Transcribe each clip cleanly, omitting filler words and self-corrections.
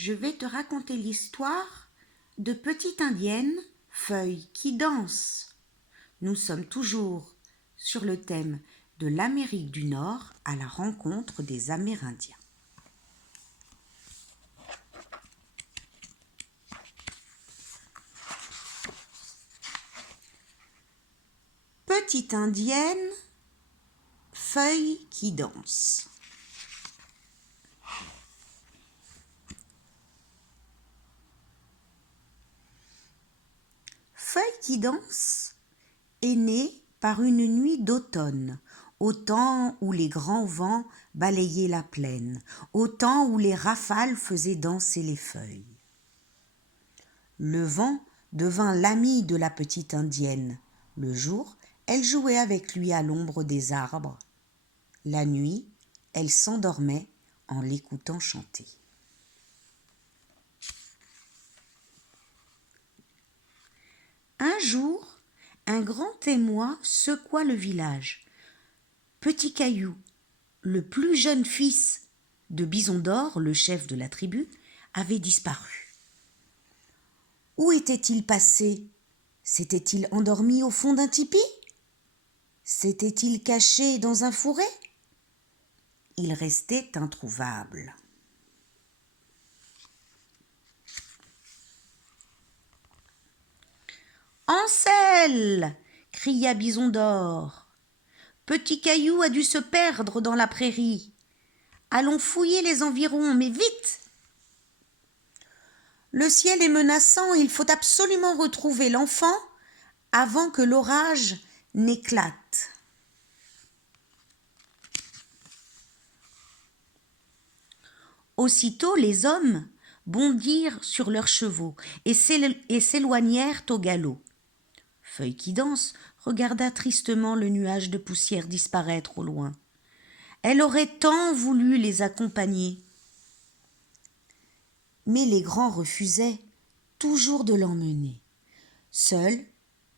je vais te raconter l'histoire de Petite Indienne, Feuille qui danse. Nous sommes toujours sur le thème de l'Amérique du Nord à la rencontre des Amérindiens. Petite Indienne, Feuille qui danse. Feuille qui danse est née par une nuit d'automne, au temps où les grands vents balayaient la plaine, au temps où les rafales faisaient danser les feuilles. Le vent devint l'ami de la petite indienne. Le jour, elle jouait avec lui à l'ombre des arbres. La nuit, elle s'endormait en l'écoutant chanter. Un jour, un grand émoi secoua le village. Petit Caillou, le plus jeune fils de Bison d'Or, le chef de la tribu, avait disparu. Où était-il passé? S'était-il endormi au fond d'un tipi? S'était-il caché dans un fourré? Il restait introuvable. Ansel! Cria Bison d'Or. Petit Caillou a dû se perdre dans la prairie. Allons fouiller les environs, mais vite! Le ciel est menaçant, il faut absolument retrouver l'enfant avant que l'orage n'éclate. Aussitôt, les hommes bondirent sur leurs chevaux et s'éloignèrent au galop. Feuille qui danse regarda tristement le nuage de poussière disparaître au loin. Elle aurait tant voulu les accompagner. Mais les grands refusaient toujours de l'emmener. Seule,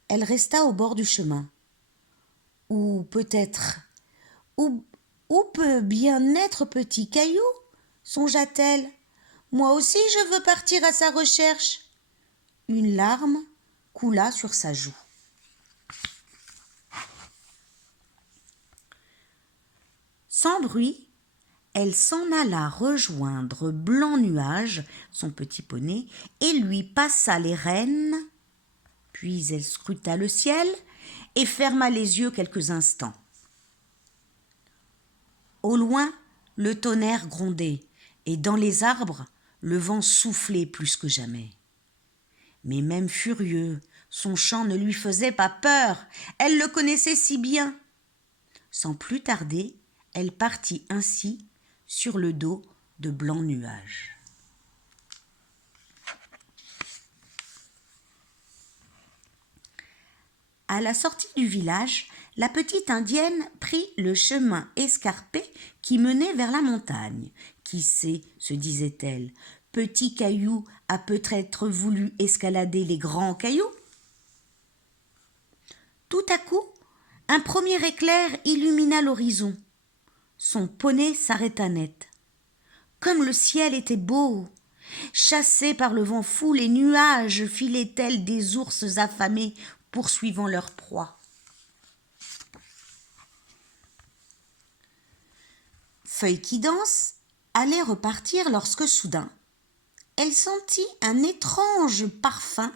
elle resta au bord du chemin. Où peut-être, où peut bien être Petit Caillou, songea-t-elle. Moi aussi je veux partir à sa recherche. Une larme coula sur sa joue. Sans bruit, elle s'en alla rejoindre Blanc Nuage, son petit poney, et lui passa les rênes. Puis elle scruta le ciel et ferma les yeux quelques instants. Au loin, le tonnerre grondait, et dans les arbres, le vent soufflait plus que jamais. Mais même furieux, son chant ne lui faisait pas peur, elle le connaissait si bien. Sans plus tarder, elle partit ainsi sur le dos de Blanc Nuage. À la sortie du village, la petite indienne prit le chemin escarpé qui menait vers la montagne. Qui sait, se disait-elle, Petit Caillou a peut-être voulu escalader les grands cailloux. Tout à coup, un premier éclair illumina l'horizon. Son poney s'arrêta net. Comme le ciel était beau! Chassés par le vent fou, les nuages filaient tels des ours affamés poursuivant leur proie. Feuille qui danse allait repartir lorsque soudain, elle sentit un étrange parfum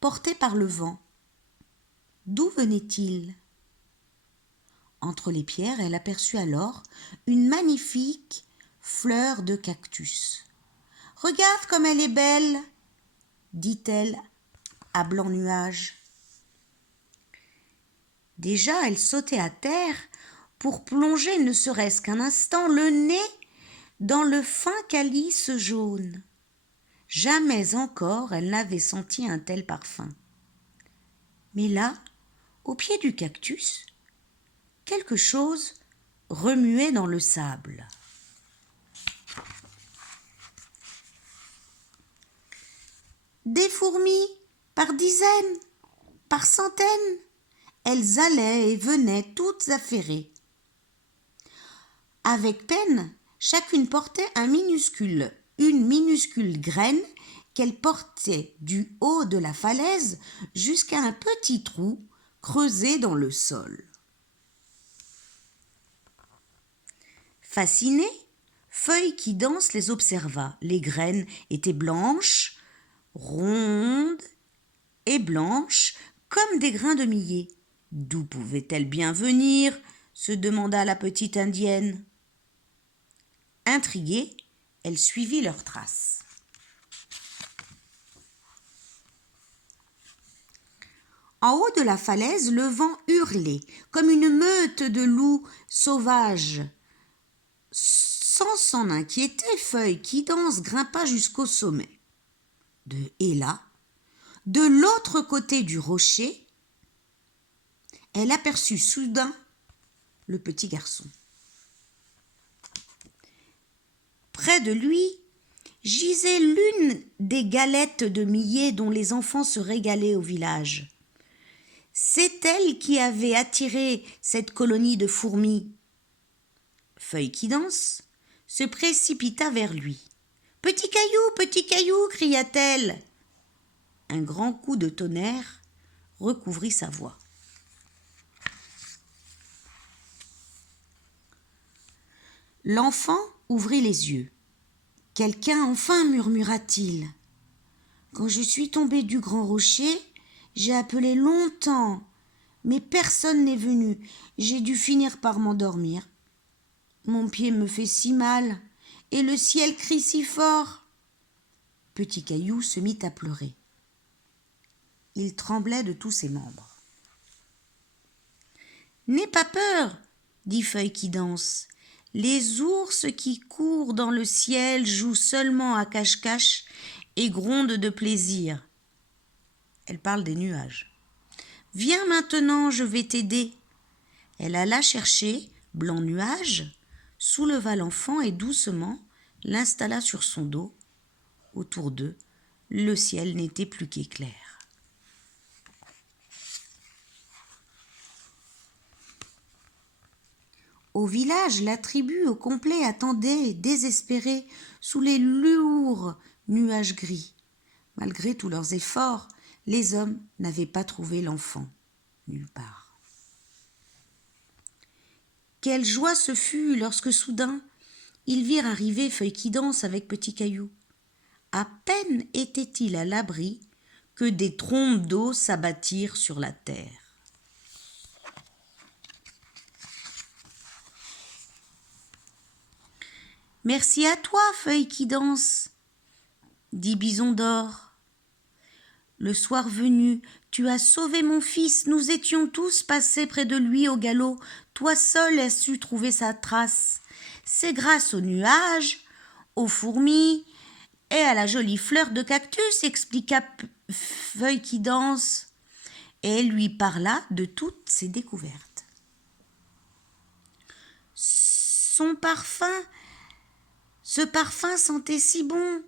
porté par le vent. D'où venait-il? Entre les pierres, elle aperçut alors une magnifique fleur de cactus. « Regarde comme elle est belle !» dit-elle à Blanc Nuage. Déjà, elle sautait à terre pour plonger ne serait-ce qu'un instant le nez dans le fin calice jaune. Jamais encore elle n'avait senti un tel parfum. Mais là, au pied du cactus, quelque chose remuait dans le sable. Des fourmis, par dizaines, par centaines, elles allaient et venaient toutes affairées. Avec peine, chacune portait un minuscule une minuscule graine qu'elle portait du haut de la falaise jusqu'à un petit trou creusé dans le sol. Fascinée, Feuille qui danse les observa. Les graines étaient blanches, rondes et blanches comme des grains de millet. D'où pouvaient-elles bien venir ? Se demanda la petite indienne. Intriguée, elle suivit leurs traces. En haut de la falaise, le vent hurlait comme une meute de loups sauvages. Sans s'en inquiéter, Feuille qui danse grimpa jusqu'au sommet. Et là, de l'autre côté du rocher, elle aperçut soudain le petit garçon. Près de lui gisait l'une des galettes de millet dont les enfants se régalaient au village. C'est elle qui avait attiré cette colonie de fourmis. Feuille qui danse se précipita vers lui. « Petit caillou !» cria-t-elle. Un grand coup de tonnerre recouvrit sa voix. L'enfant ouvrit les yeux. « Quelqu'un enfin » murmura-t-il. « Quand je suis tombé du grand rocher, j'ai appelé longtemps, mais personne n'est venu. J'ai dû finir par m'endormir. Mon pied me fait si mal, et le ciel crie si fort. » Petit Caillou se mit à pleurer. Il tremblait de tous ses membres. « N'aie pas peur, dit Feuille qui danse. Les ours qui courent dans le ciel jouent seulement à cache-cache et grondent de plaisir. » Elle parle des nuages. « Viens maintenant, je vais t'aider. » Elle alla chercher Blanc Nuage, souleva l'enfant et doucement l'installa sur son dos. Autour d'eux, le ciel n'était plus qu'éclair. Au village, la tribu au complet attendait, désespérée, sous les lourds nuages gris. Malgré tous leurs efforts, les hommes n'avaient pas trouvé l'enfant nulle part. Quelle joie ce fut lorsque soudain, ils virent arriver Feuille qui danse avec Petit Caillou. À peine était-il à l'abri que des trombes d'eau s'abattirent sur la terre. « Merci à toi, Feuille qui danse, dit Bison d'Or. Le soir venu, tu as sauvé mon fils, nous étions tous passés près de lui au galop, toi seul as su trouver sa trace. C'est grâce aux nuages, aux fourmis et à la jolie fleur de cactus, expliqua Feuille qui danse, et elle lui parla de toutes ses découvertes. Ce parfum sentait si bon.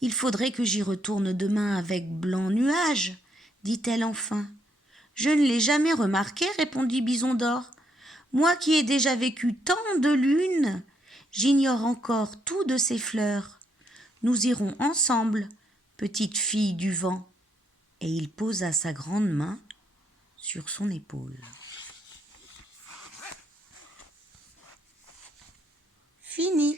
Il faudrait que j'y retourne demain avec Blanc Nuage, dit-elle enfin. Je ne l'ai jamais remarqué, répondit Bison d'Or. Moi qui ai déjà vécu tant de lunes, j'ignore encore tout de ces fleurs. Nous irons ensemble, petite fille du vent. Et il posa sa grande main sur son épaule. Fini.